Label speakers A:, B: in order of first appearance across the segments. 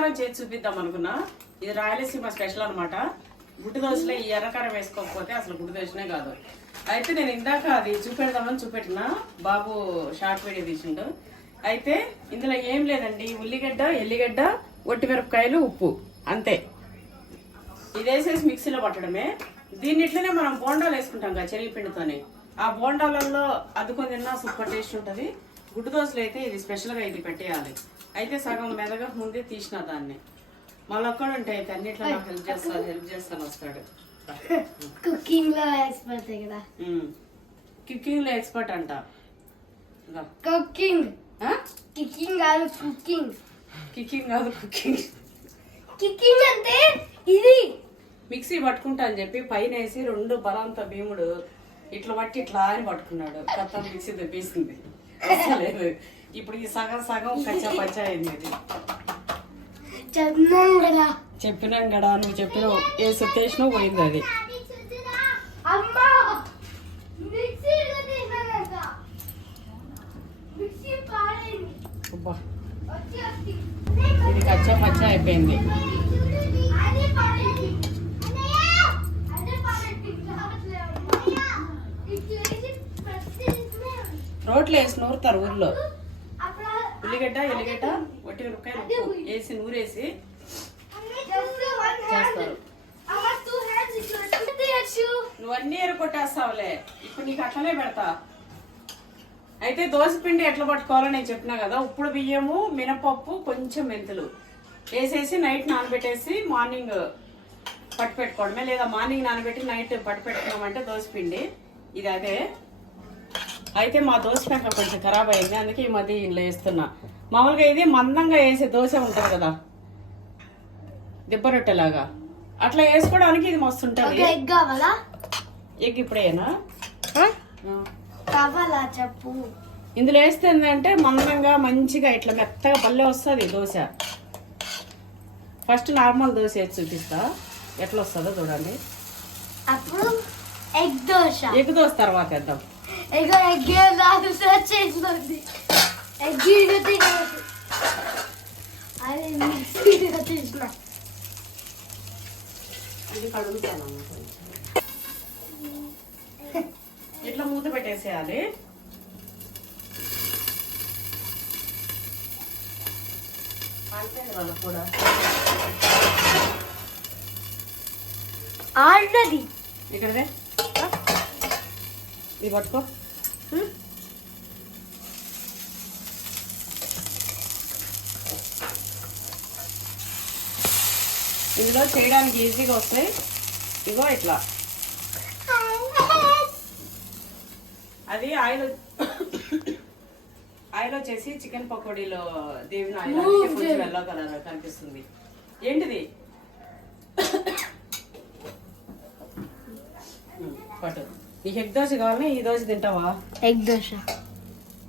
A: ఎర్రకారం చేసి చూపిద్దాం అనుకున్నా. ఇది రాయలసీమ స్పెషల్ అన్నమాట. గుడ్డు దోశలో ఈ ఎర్రకారం వేసుకోకపోతే అసలు గుడ్డు దోశనే కాదు. అయితే నేను ఇందాక అది చూపెడదామని చూపెట్టిన. బాబు షార్ట్ వీడియో తీసిండు. అయితే ఇందులో ఏం లేదండి. ఉల్లిగడ్డ ఎల్లిగడ్డ ఒట్టి మిరపకాయలు ఉప్పు. అంతే. ఇది వేసేసి మిక్సీలో పట్టడమే. దీన్ని ఇట్లనే మనం బోండాలు వేసుకుంటాం కదా చెరిగిపిండితోనే ఆ బోండాలలో అదుకొని తిన్నా సూపర్ టేస్ట్ ఉంటుంది. గుడ్డు దోశలు అయితే ఇది స్పెషల్గా ఇది పెట్టేయాలి. అయితే సగం మెదగా ముందే తీసిన దాన్ని. మళ్ళీ ఒక్కడు ఉంటే అయితే అన్నిట్లో నాకు హెల్ప్ చేస్తాను హెల్ప్ చేస్తాను వస్తాడు.
B: కుకింగ్లో ఎక్స్పర్ట్ కదా.
A: కుకింగ్లో ఎక్స్పర్ట్ అంట.
B: కుకింగ్? కికింగ్ కాదు కుకింగ్.
A: కుకింగ్ కాదు కుకింగ్.
B: కికింగ్ అంటే ఇది.
A: మిక్సీ పట్టుకుంటా అని చెప్పి పైన వేసి రెండు బలంత భీముడు ఇట్లా పట్టి ఇట్లా అని పట్టుకున్నాడు. కథ మిక్సీ తెప్పేసింది లేదు. ఇప్పుడు ఈ సగం సగం కచ్చా పచ్చా అయింది ఇది.
B: చెప్తున్నాను కదా.
A: చెప్పినాం కదా నువ్వు చెప్పిన ఏ సుత్తేసినా పోయింది అది. ఇది కచ్చా పచ్చా అయిపోయింది. రోట్లో వేసి నూరుతారు ఊర్లో. ఉల్లిగడ్డ ఎల్లిగడ్డ వట్టి మిరపకాయలు వేసి నూరేసి చేస్తారు
B: I have two hands if you're చేయొచ్చు
A: నువ్వు అన్ని ఎరగొట్టేస్తావులే ఇప్పుడు నీకు అట్లనే పెడతా. అయితే దోశ పిండి ఎట్లా పట్టుకోవాలో నేను చెప్పినా కదా ఉప్పుడు బియ్యము మినపప్పు కొంచెం మెంతులు. వేసేసి నైట్ నానబెట్టేసి మార్నింగ్ పట్టు పెట్టుకోవడమే. లేదా మార్నింగ్ నానబెట్టి నైట్ పట్టు పెట్టుకున్నామంటే దోశ పిండి. ఇది అదే. అయితే మా దోశ పెంక కొంచెం ఖరాబ్ అయింది అందుకే ఈ మధ్య ఇంట్లో వేస్తున్నా. మామూలుగా ఇది మందంగా వేసే దోశ ఉంటుంది కదా దిబ్బ రొట్టెలాగా. అట్లా వేసుకోవడానికి ఇది మస్తు ఉంటుంది.
B: ఎగ్ కావాలా?
A: ఎగ్ ఇప్పుడేనా
B: కావాలా చెప్పు.
A: ఇందులో వేస్తే ఏంటంటే మందంగా మంచిగా ఇట్లా మెత్తగా పల్లె వస్తుంది దోశ. ఫస్ట్ నార్మల్ దోశ వేసి చూపిస్తా. ఎట్లా వస్తుందో చూడండి.
B: అప్పుడు ఎగ్ దోశ.
A: ఎగ్ దోశ తర్వాత వేద్దాం.
B: ఎగ్ ఎగ్ సెర్చ్ చేస్తుంది ఎగ్ తినదు అది మిక్సీలో తీసిన
A: ఇట్లా మూత పెట్టేసేయాలి అంతే వాళ్ళకు కూడా
B: ఆల్రెడీ
A: ఇక్కడదే ఇది పట్టుకో ఇందులో చేయడానికి ఈజీగా వస్తాయి. ఇగో ఇట్లా. అది ఆయిల్ ఆయిల్ వచ్చేసి చికెన్ పకోడీలో దేవిన ఆయిల్ కొంచెం ఎల్లో కలర్ కనిపిస్తుంది. ఏంటిది? పట్టు. నీకు ఎగ్ దోశ కావాలని ఈ దోశ తింటావా?
B: ఎగ్ దోశ.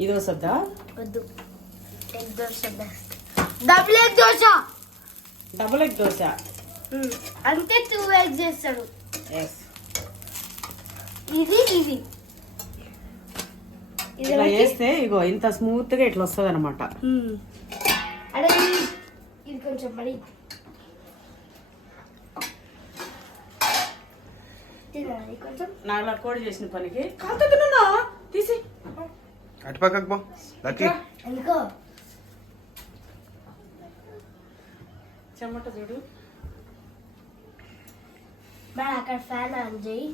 A: ఈ దోశ వద్దా.
B: వద్దు egg dosa double egg dosa.
A: Double egg dosa?
B: అంతే టూ ఎగ్స్ చేస్తాడు.
A: ఎస్
B: ఇది ఇది. ఇది
A: ఇలా వేస్తే ఇగో ఇంత స్మూత్గా ఇట్లా వస్తుంది అనమాట
B: ఇది కొంచెం మరి తినాలి కొంచెం
A: నాలా కోడి చేసిన పనికి. కాలుతుందా తీసి.
C: అటు పక్కకు పో. లక్కీ.
B: ఎందుకో?
A: చెమట చూడు.
B: అక్కడ ఫ్యాన్ ఆన్ చేయి.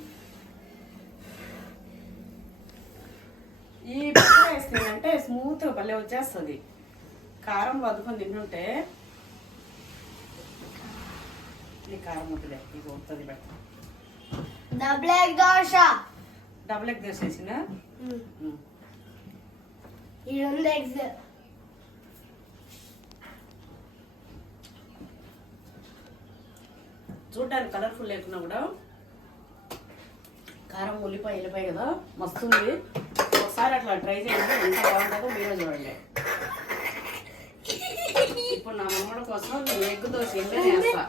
A: ఈ పక్క వేస్తే అంటే స్మూత్గా భలే వచ్చేస్తుంది. కారం వదుకొని తింటుంటే ఈ కారం వద్దులే ఇది వస్తుంది బెట్ట.
B: Double egg dosa.
A: Double egg dosa వేసిన
B: ఈ రెండు ఎగ్స్.
A: చూడడానికి కలర్ఫుల్ లేకున్నా కూడా కారం ఉల్లిపాయ వెళ్ళిపోయి కదా మస్తు ఉంది. ఒకసారి అట్లా ట్రై చేయండి. ఎంత బాగుంటుందో మీరే చూడండి. ఇప్పుడు నా మమ్మడి కోసం నేను ఎగ్ దోశ ఇంట్లో చేస్తా.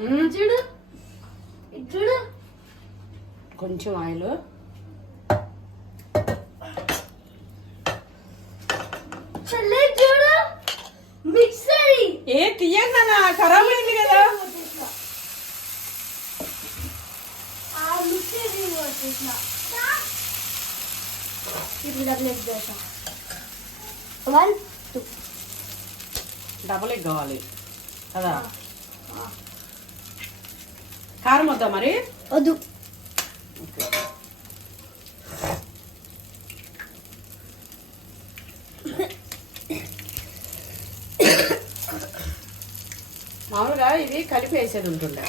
B: చూడు. చూడు.
A: కొంచెం ఆయిల్.
B: చల్లే మిక్సరీ
A: ఏ తీయండి నాన్న ఖరాబ్ అయింది కదా.
B: డబల్ ఎగ్
A: కావాలి. కదా? కారం వద్దా మరి?
B: వద్దు.
A: మామూలుగా ఇది కలిపి వేసేది ఉంటుండే.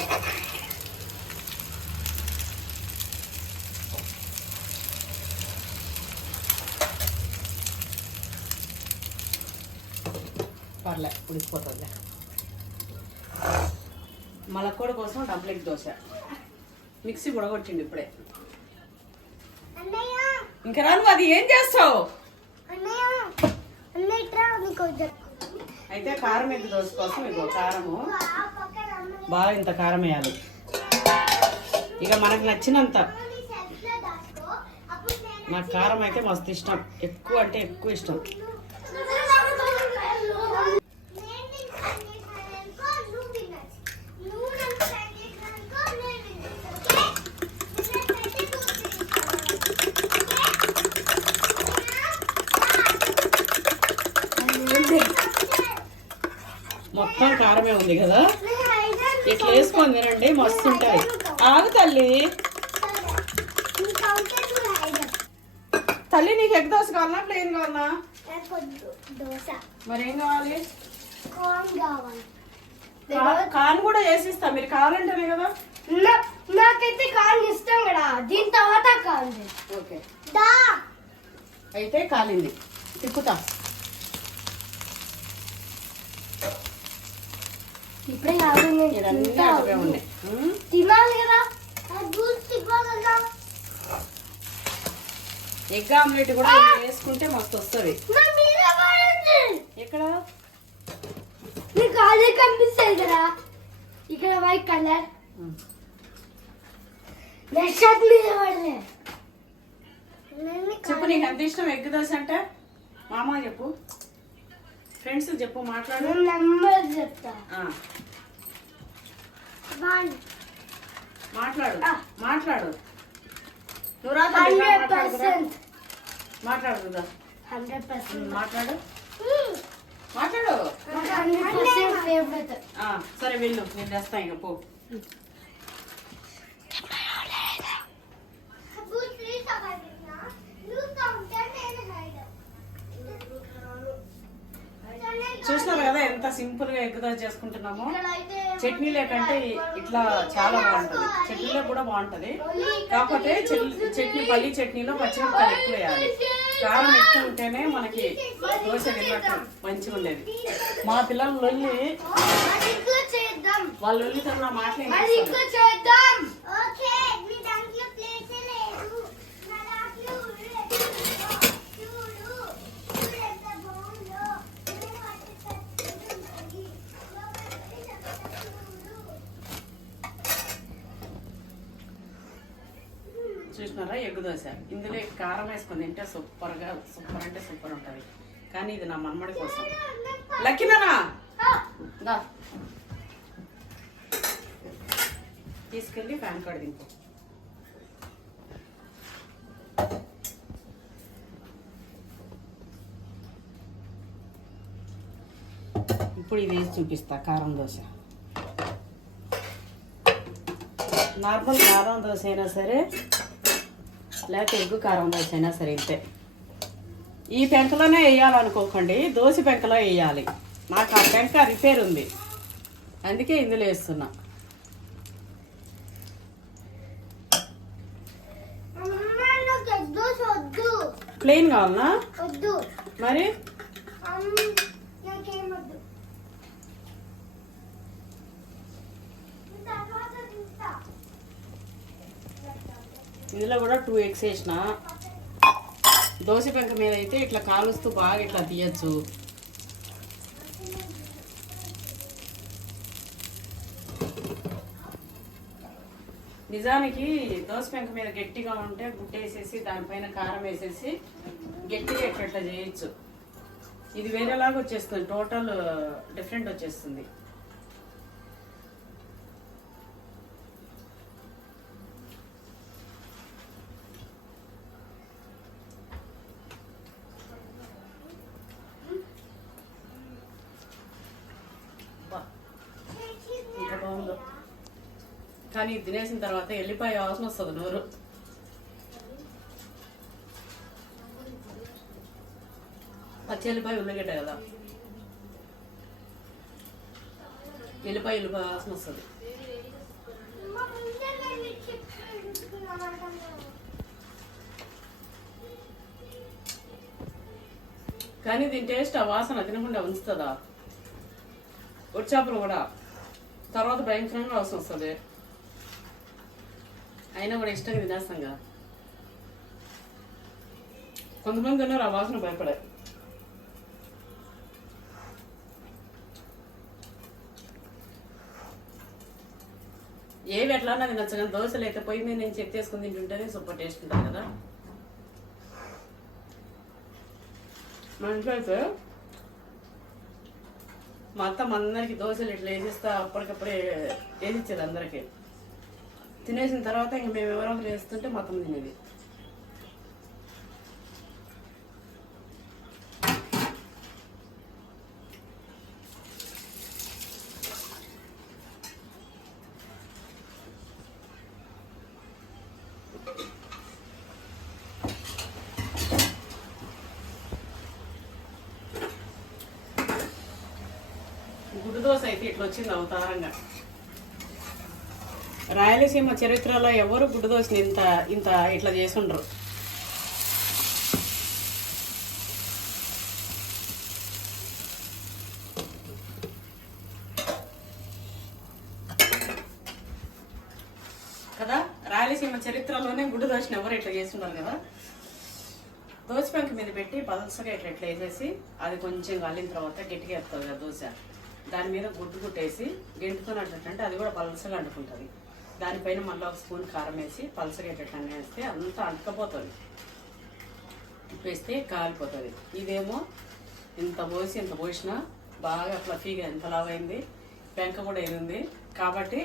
A: పర్లే ఉడికిపోతుందిలే మలక్కోడి కోసం డబుల్ ఎగ్ దోశ. మిక్సీ బుడగొట్టిండు ఇప్పుడే. ఇంకా రాను అది ఏం చేస్తావు? అయితే కారం ఎగ్ దోశ కోసం ఇగో కారము. బాగా ఇంత కారం వేయాలి. ఇక మనకు నచ్చినంత. నాకు కారం అయితే మస్తు ఇష్టం. ఎక్కువ అంటే ఎక్కువ ఇష్టం
B: నేను నీకు సెండ్ చేశాననుకో, నువ్వు వినొచ్చు. నువ్వు నాకు సెండ్ చేశాననుకో, నేను వినొచ్చు, ఓకే? విన్నట్లయితే నువ్వు వినొచ్చు.
A: మొత్తం కారమే ఉంది కదా
B: నేను హైదరాబాద్
A: ఇట్లా వేసుకొని తినండి మస్తు ఉంటుంది ఆగు తల్లి. తల్లి నీకు ఎగ్ దోశ కావాలన్నా ప్లేన్ మరి ఏం కావాలి?
B: కావాలి
A: కాన్ కూడా వేసిస్తా మీరు కావాలంటేనే కదా.
B: నాకైతే కార్న్ ఇష్టం కదా. దీని తర్వాత కార్న్
A: ఓకే.
B: దా.
A: అయితే కాలింది. తిప్పుతా.
B: ఇప్పుడే
A: ఉమ్.
B: తినాలి కదా.
A: ఎగ్ ఆమ్లెట్ కూడా వేసుకుంటే మస్తు వస్తుంది. ఎక్కడ?
B: నీకు అదే కనిపిస్తుంది కదా. ఇక్కడ వైట్ కలర్. షర్ట్ మీద పడలే
A: చెప్పు నీకు ఎంత ఇష్టం ఎగ్ దోశ అంటే? మామ చెప్పు. ఫ్రెండ్స్ చెప్పు మాట్లాడు.
B: నెంబర్ చెప్తా.
A: మాట్లాడు. మాట్లాడు. నువ్వు రా తల్లి, రా,
B: హండ్రెడ్
A: మాట్లాడుదురా.
B: పర్సెంట్
A: మాట్లాడుదా
B: హండ్రెడ్ పర్సెంట్.
A: మాట్లాడు. మాట్లాడు. ఆ, సరే వెళ్ళు నేను తెస్తా ఇక పో. చూసినారు కదా ఎంత సింపుల్గా ఎగ్ దోశ చేసుకుంటున్నామో? చట్నీ లేకంటే ఇట్లా చాలా బాగుంటది. చట్నీలో కూడా బాగుంటది. కాకపోతే చట్నీ పల్లి చట్నీలో పచ్చిమిరపకాయలు ఎక్కువ వేయాలి. కారం ఎక్కువ ఉంటేనే మనకి దోశ తిన్నట్టు మంచిగా ఉండేది. మా పిల్లలు లొల్లి వాళ్ళు లొల్లి తిన్న మాటలు
B: అది ఇంకా చేద్దాం ఓకే మీ దాంట్లో ప్లేస్ లేదు నా దాంట్లో చూడు చూడు ఎంత బాగుందో నేను వాటి తట్టుకుంటుంది. లోపలికి చూడు.
A: చూసినారా ఎగ్గు దోశ. ఇందులో కారం వేసుకుని తింటే సూపర్గా సూపర్ అంటే సూపర్ ఉంటుంది. కానీ ఇది నా మనమడి కోసం. లక్కినానా తీసుకెళ్ళి ప్యాన్ కార్డ్ దింపు. ఇప్పుడు ఇది వేసి చూపిస్తా కారం దోశ. నార్మల్ కారం దోశ అయినా సరే లేకపోతే ఎగ్గు కారం దోశ అయినా సరే ఇంతే. ఈ పెంకలోనే వేయాలనుకోకండి దోశ పెంకలో వేయాలి. నాకు ఆ పెంక రిపేర్ ఉంది అందుకే ఇందులో వేస్తున్నా. ప్లెయిన్ కావాలనా? మరి
B: అమ్మ, నాకేం వద్దు తర్వాత తింటా.
A: ఇందులో కూడా టూ ఎగ్స్ వేసిన. దోశ పెంక మీద అయితే ఇట్లా కాలుస్తూ బాగా ఇట్లా తీయచ్చు. నిజానికి దోశ పెంక మీద గట్టిగా ఉంటే గుట్టేసేసి దానిపైన కారం వేసేసి గట్టిగా ఇట్లా చేయొచ్చు ఇది వేరేలాగా వచ్చేస్తుంది. టోటల్ డిఫరెంట్ వచ్చేస్తుంది. కానీ ఇది తినేసిన తర్వాత వెళ్ళిపోయే వాసన వస్తుంది నోరు. పచ్చి ఎల్లిపాయ ఉల్లగడ్డ కదా. ఎల్లిపాయ ఎల్లిపాయ వాసన వస్తుంది. కానీ దీని టేస్ట్ ఆ వాసన తినకుండా ఉంచుతుందా? ఒట్టి కూడా. తర్వాత భయంకరంగా వాసన వస్తుంది. అయినా కూడా ఇష్టంగా తినేస్తాం కదా. కొంతమంది ఉన్నారు ఆ వాసన భయపడే. ఏవి ఎట్లా నాకు నచ్చగా దోశ అయితే పొయ్యి మీద నేను చెక్ చేసుకుని తింటుంటేనే సూపర్ టేస్ట్ ఉంటుంది కదా. మా ఇంట్లో అయితే మా అత్త మా అందరికి దోశలు ఇట్లా వేసిస్తా అప్పటికప్పుడే వేసిచ్చేది అందరికి. తినేసిన తర్వాత ఇంక మేము ఎవరో ఒకరు వేస్తుంటే మొత్తం తినేది. గుడ్డు దోశ అయితే ఇట్లా వచ్చింది అవతారంగా. రాయలసీమ చరిత్రలో ఎవరు గుడ్డు దోశని ఇంత ఇంత ఇట్లా చేసుండ్రు? కదా? రాయలసీమ చరిత్రలోనే గుడ్డు దోశని ఎవరు ఇట్లా చేస్తున్నారు కదా? దోశ మీద పెట్టి పలసగా ఇట్లా ఇట్లా వేసేసి అది కొంచెం కాలిన తర్వాత గట్టిగా ఎత్తుంది కదా దోశ. దాని మీద గుడ్డు గుట్టేసి గెంటుతున్నట్టు అది కూడా పలసగా అంటుకుంటుంది. దానిపైన మళ్ళీ ఒక స్పూన్ కారం వేసి పలసగేటట్టు వేస్తే అంతా అంటుకపోతుంది ఉప్పేస్తే కాలిపోతుంది. ఇదేమో ఇంత పోసి ఇంత పోసినా బాగా ఫ్లఫీగా ఎంత లావైంది పెంక కూడా ఎదింది కాబట్టి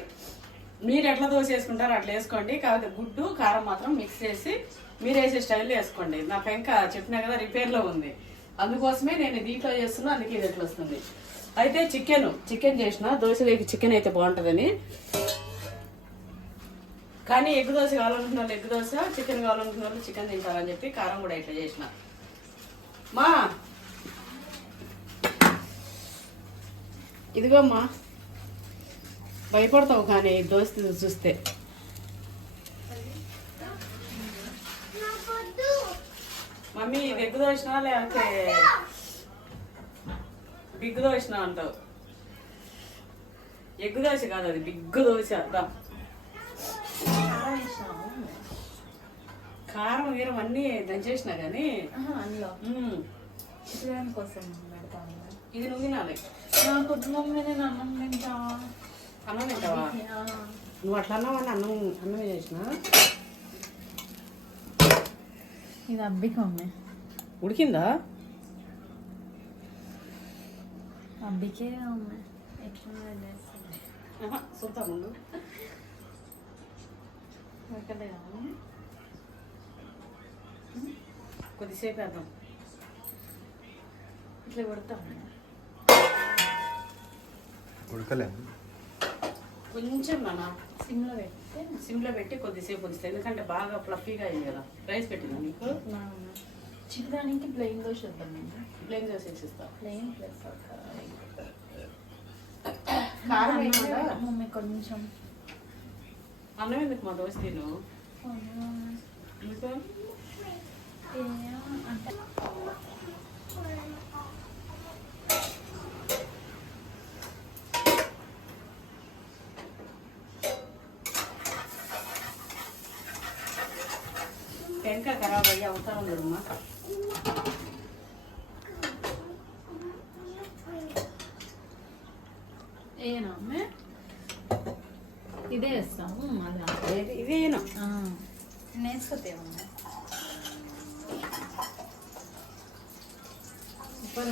A: మీరు ఎట్లా దోశ వేసుకుంటారో అట్లా వేసుకోండి. కాకపోతే గుడ్డు కారం మాత్రం మిక్స్ చేసి మీరు వేసే స్టైల్లో వేసుకోండి. నా పెంక చెప్పినా కదా రిపేర్లో ఉంది. అందుకోసమే నేను దీంట్లో చేస్తున్నా అందుకే ఇది ఎట్లా వస్తుంది. అయితే చికెన్ చికెన్ చేసిన దోశలోకి చికెన్ అయితే బాగుంటుందని కానీ ఎగ్ దోశ కావాలనుకున్న వాళ్ళు ఎగ్ దోశ చికెన్ కావాలనుకున్న వాళ్ళు చికెన్ తింటారని చెప్పి కారం కూడా ఇట్లా చేసిన. మా! ఇదిగో అమ్మా. భయపడతావు కానీ ఈ దోశ చూస్తే. మమ్మీ ఇది ఎగ్ దోశనా లేకపోతే బిగ్ దోశనా అంటావు? ఎగ్ దోశ కాదు అది బిగ్ దోశ అద్దాం
D: కారం
A: గీరం అన్నీ దంచేసిన కానీ
D: అందులో? కోసం పెడతాను.
A: ఇది నువ్వు తినాలి.
D: వద్దు మమ్మీ నేను అన్నం తింటా.
A: అన్నం తింటావా? నువ్వు అట్లా అన్నావని అన్నం అన్నమే చేసిన?
D: ఇది అబ్బికి మమ్మీ.
A: ఉడికిందా?
D: అబ్బికే మమ్మీ. ఎట్లా చేస్తుంది
A: ఆహా, కొద్దిసేపు వేద్దాం
D: ఇట్లా
C: ఉడకలే.
A: కొంచెం నాన్న
D: సిమ్లో పెడితే
A: సిమ్లో పెట్టి కొద్దిసేపు ఉంచుతాయి ఎందుకంటే బాగా ఫ్లఫీగా అయింది కదా. రైస్ పెట్టింది నీకు?
D: చిత్రానికి ప్లెయిన్ దోశ
A: ప్లేన్ దోశ వేసిస్తా.
D: ప్లెయిన్ ప్లస్
A: కారం
D: మమ్మీ కొంచెం.
A: అన్నం ఎందుకు మా దోశ తిను ఎందుకు?
D: ఏ, అంటే
A: టెంక ఖరాబ్ అయ్యి అవతారం చూడమ్మా
D: ఏనా అమ్మే ఇదే వేస్తాము మళ్ళా
A: ఇది- ఇదేనా
D: నేర్చుకోతేమన్నా సూపర్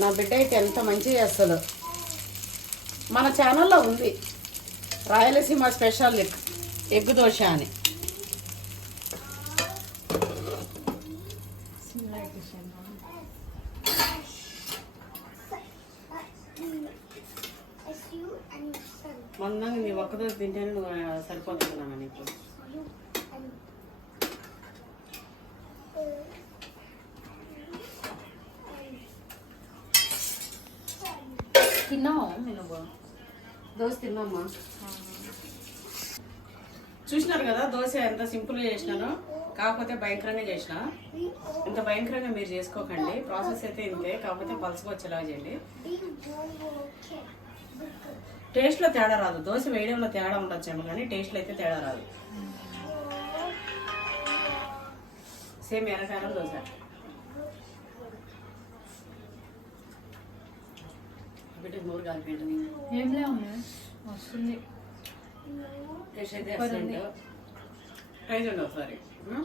A: నా బిడ్డ అయితే ఎంత మంచిగా చేస్తుందో మన ఛానల్లో ఉంది. Rayalaseema special egg egg dosa అని. మొన్న నీ ఒక్క దోశ తింటేనే నువ్వు సరిపోతున్నాను నీకు. దోశ తిన్నామ్మా చూసినారు కదా దోశ ఎంత సింపుల్గా చేసినానో? కాకపోతే భయంకరంగా చేసిన. ఇంత భయంకరంగా మీరు చేసుకోకండి. ప్రాసెస్ అయితే ఇంతే కాకపోతే పలుసుకు వచ్చేలాగా చేయండి. టేస్ట్లో తేడా రాదు. దోశ వేయడంలో తేడా ఉండొచ్చేమో కానీ టేస్ట్లో అయితే తేడా రాదు. సేమ్ ఎర్రకారం దోశ. బిడ్డకి నూరు
D: లేవు వస్తుంది.
A: టేస్ట్ అయితే ఎక్సలెంట్ ట్రై చేయండి ఒకసారి. ఉం?